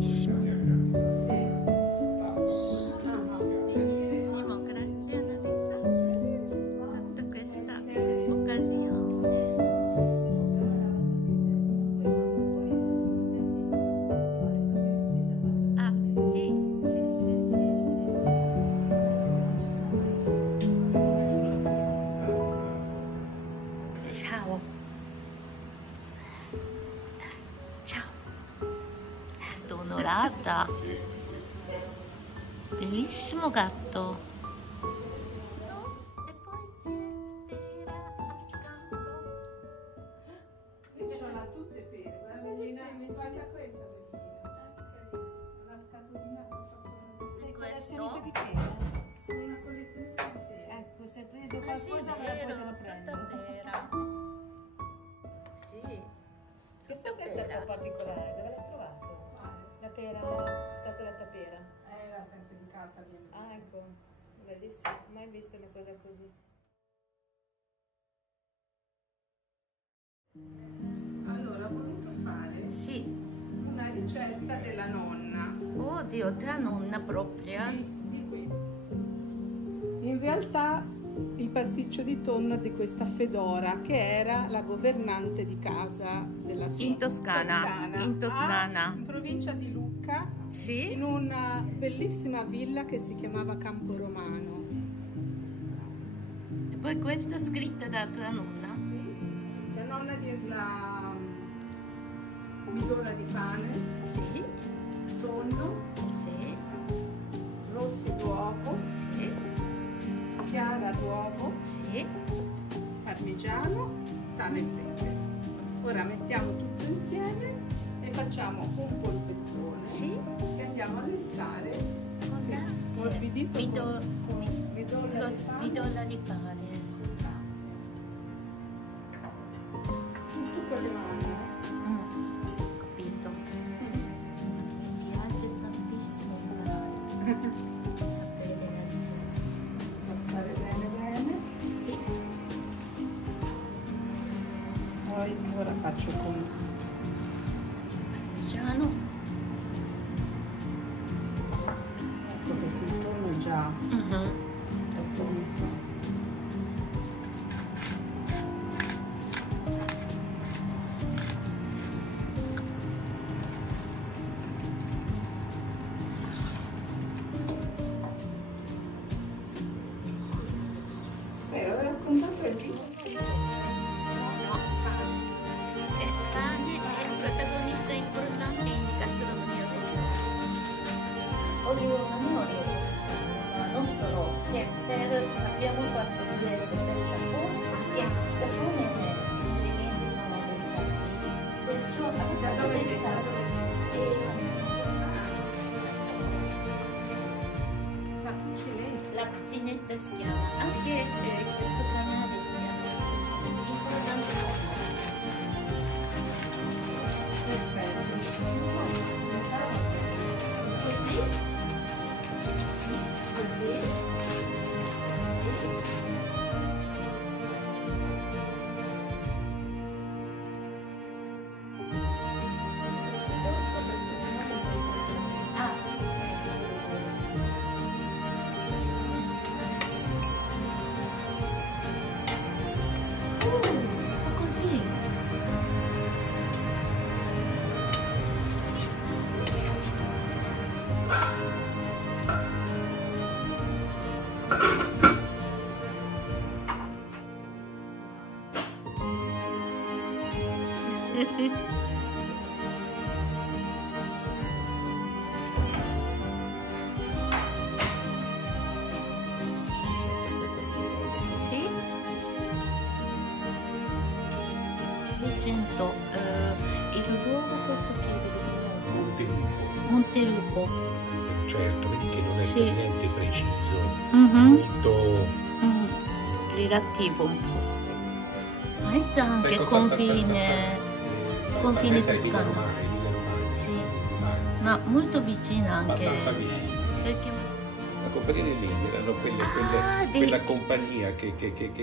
benissimo. Benissimo, grazie Annalisa. Tutta questa occasione. Ah, sì, sì, sì, sì, sì, sì. Ciao. Ciao. Onorata. Bellissimo gatto. E poi c'è Pera accanto. Sì, ce l'ha tutte pere, guarda questa bellina. Una scatolina E questo? Sono una collezionista di pere. Ecco, se prendo Ah sì, qualcosa vero, te lo tutta prendo. pera. Sì, Questa tutta è un pera. po' particolare, dove l'hai trovato? La pera, scatoletta pera. Era sempre di casa di amici. Ah, ecco, bellissimo, mai visto una cosa così. Allora, ho voluto fare Sì. una ricetta della nonna. Oddio, tua nonna proprio. Sì, di qui. In realtà il pasticcio di tonno di questa Fedora, che era la governante di casa della sua In Toscana. In Toscana. in provincia di Lucca, Sì? in una bellissima villa che si chiamava Campo Romano. E poi questa scritta da tua nonna? Sì, la nonna della midonna di pane, Sì, tonno, sì, rossi d'uovo, sì, chiara d'uovo, sì. parmigiano, sale e pepe. Ora mettiamo tutto insieme e facciamo un polpettone Sì. che andiamo a lessare. Guardate, morbidito con midolla di pane. midolla di pane. Tutto quello che mangia. Capito. Mi piace tantissimo imparare. Sapere la ricetta. Passare bene bene. Sì. Poi ora faccio con Parmigiano. ecco che il tonno è già è pronto. Ho raccontato il video. No, pane è un protagonista importante in gastronomia toscana. Olio nostro temper abbiamo fatto diretto dal Giappone e anche il Giappone gli ingredienti sono delicati. Perciò abbiamo dedicato la cucinetta si chiama, anche questo canale si chiama importante. Perfetto. Così, così, ah, fa così. Sì? 600. Il luogo posso chiedere? Montelupo. Certo, vedi che non è Sì. per niente preciso, Mhm. molto Relativo un po'. Mezza Sai anche cosa- confine Questa è toscano. Emilia Romagna, Sì, ma molto vicina anche. abbastanza vicino. Perché La compagnia degli Indiani erano quella compagnia che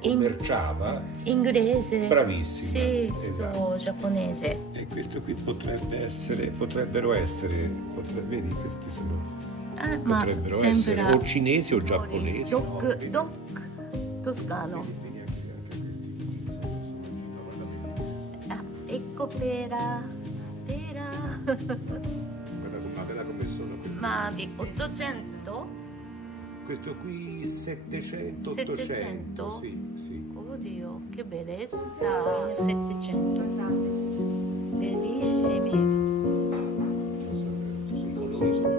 commerciava. Inglese. Bravissima. Sì, esatto. o giapponese. E questo qui potrebbero essere, vedi, questi sono. Ma Potrebbero essere sembra o cinesi o giapponesi. Doc, no? Vedi? Doc toscano. Vedi anche questi qui, sono vicino alla Venezia. Ah, ecco pera. Guarda come sono questi. Ma di 800? Questo qui 700, 700? 800. Sì. Oddio, che bellezza. 700. Fantastici. Bellissimi. I colori sono.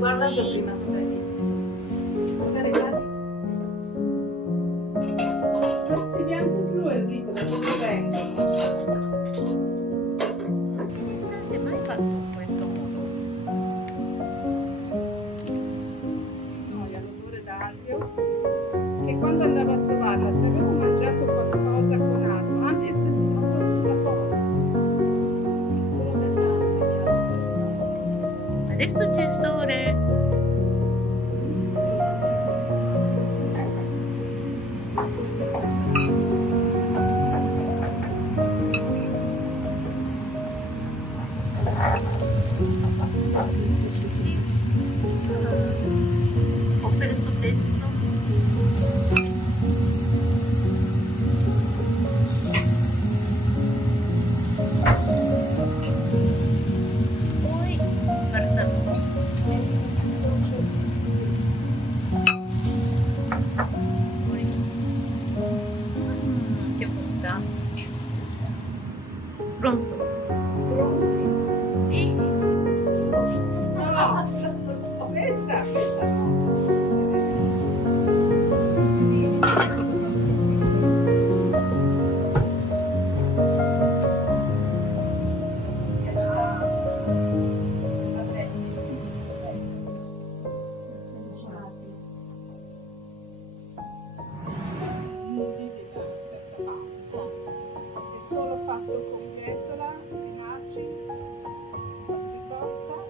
Guardando prima sono bellissimi. Questi bianco e blu, Enrico, da dove vengono? Non state mai fatto in questo modo? No, l'odore d'aglio. Che quando andavo a trovarla, se avevo mangiato qualcosa con altro, anche se sono così Adesso c'è il sole. Sì. Ho perso pezzo. Poi versa un po'. Che bontà. Pronto? Sì. no, questa no. È solo fatto con bettola, spinaci, ricotta,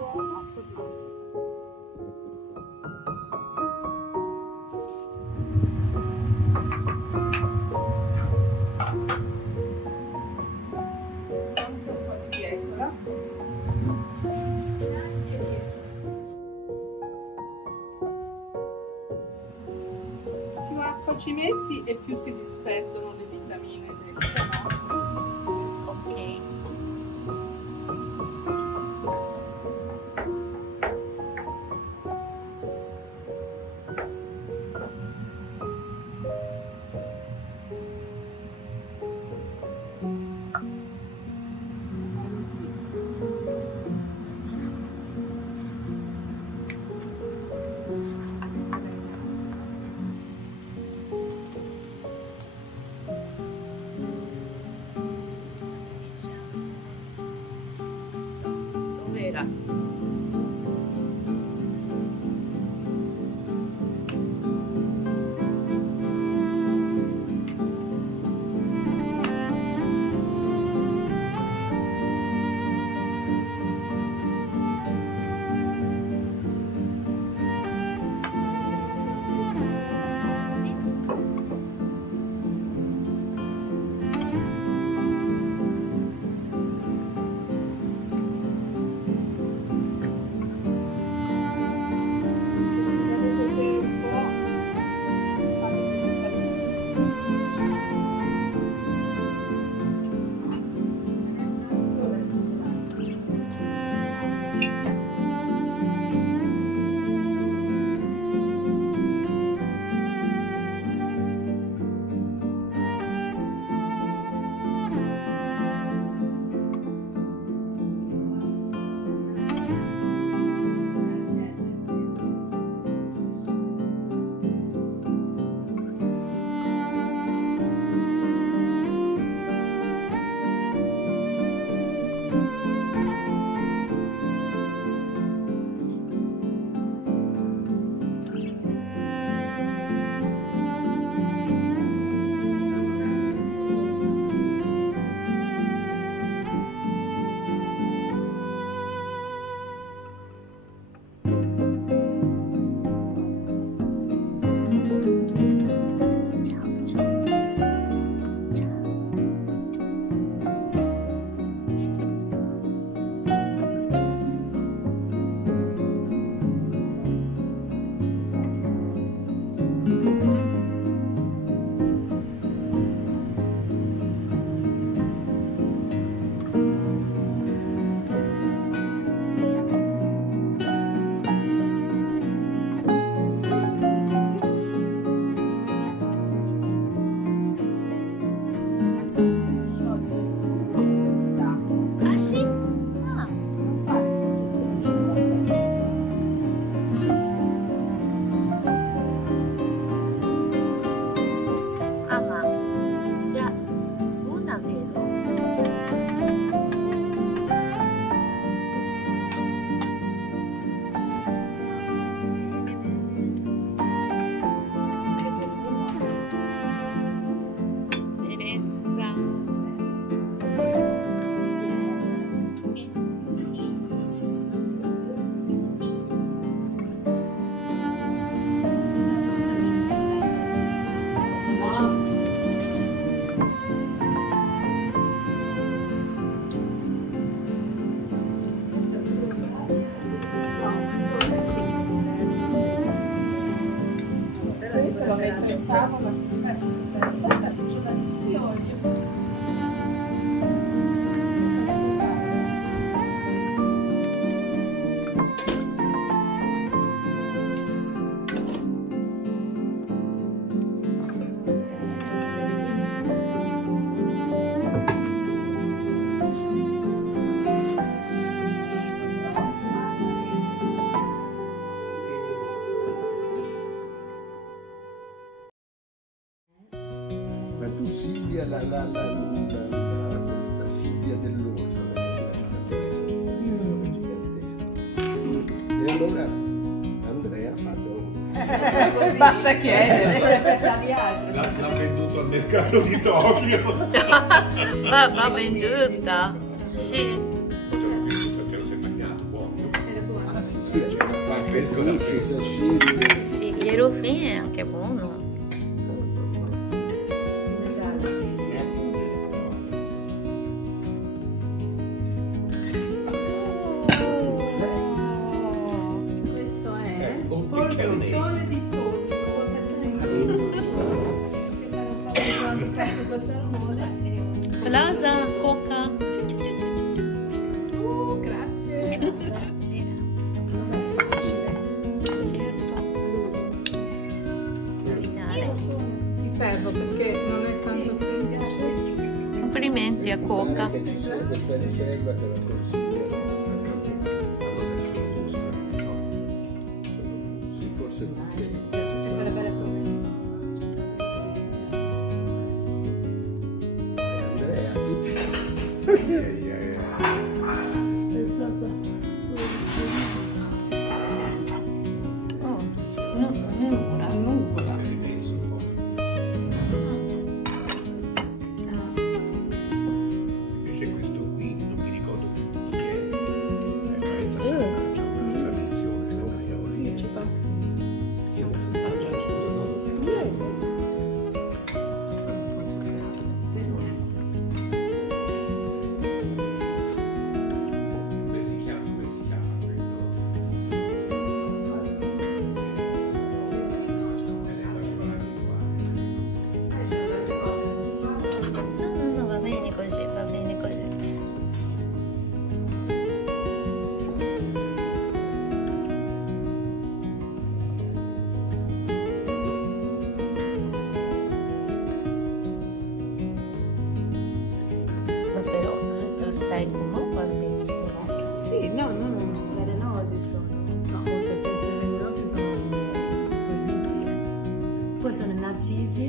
uovo a formaggio. Anche un po' di bettola. Più acqua ci metti e più si disperdono le vitamine dentro, no? Ok. Dov'era? Sì. il tavolo. Aspetta, faccio da tutti oggi. Ma tu Silvia, questa Silvia dell'Orso, perché sono gigantesca. E allora Andrea ha fatto... Basta chiedere. Non aspettavi altro. L'ha venduto al mercato di Tokyo. Va venduta. Sì. Te lo sei mangiato, buono. Era buono. Ah sì, sì, abbiamo fatto Fresco da fresco. sashimi. Sì, gli rufini è anche buono. Questo è un polpettone picchione. di pollo. Con salmone e Plaza, coca. Grazie. Grazie. Non è facile. Certo. Finale. Ti servo perché non è tanto semplice. Complimenti a Coca. Che ci sia questa riserva che la consiglio. Sì, forse sì. c'è quella bella cosa. Andrea, tutti. È stata... Oh, nuvola. Nuvola. Invece questo qui non mi ricordo più chi è. Faenza c'è una tradizione delle maioli. Sì, ci passa. Sì, ma si mangia, scusa, no? Come si chiama quello? No, va bene così, va bene così. Ma però tu stai comunque benissimo. Sì, no, no, no. Velenosi sono. No, oltre che essere velenosi sono proibiti. Poi sono narcisi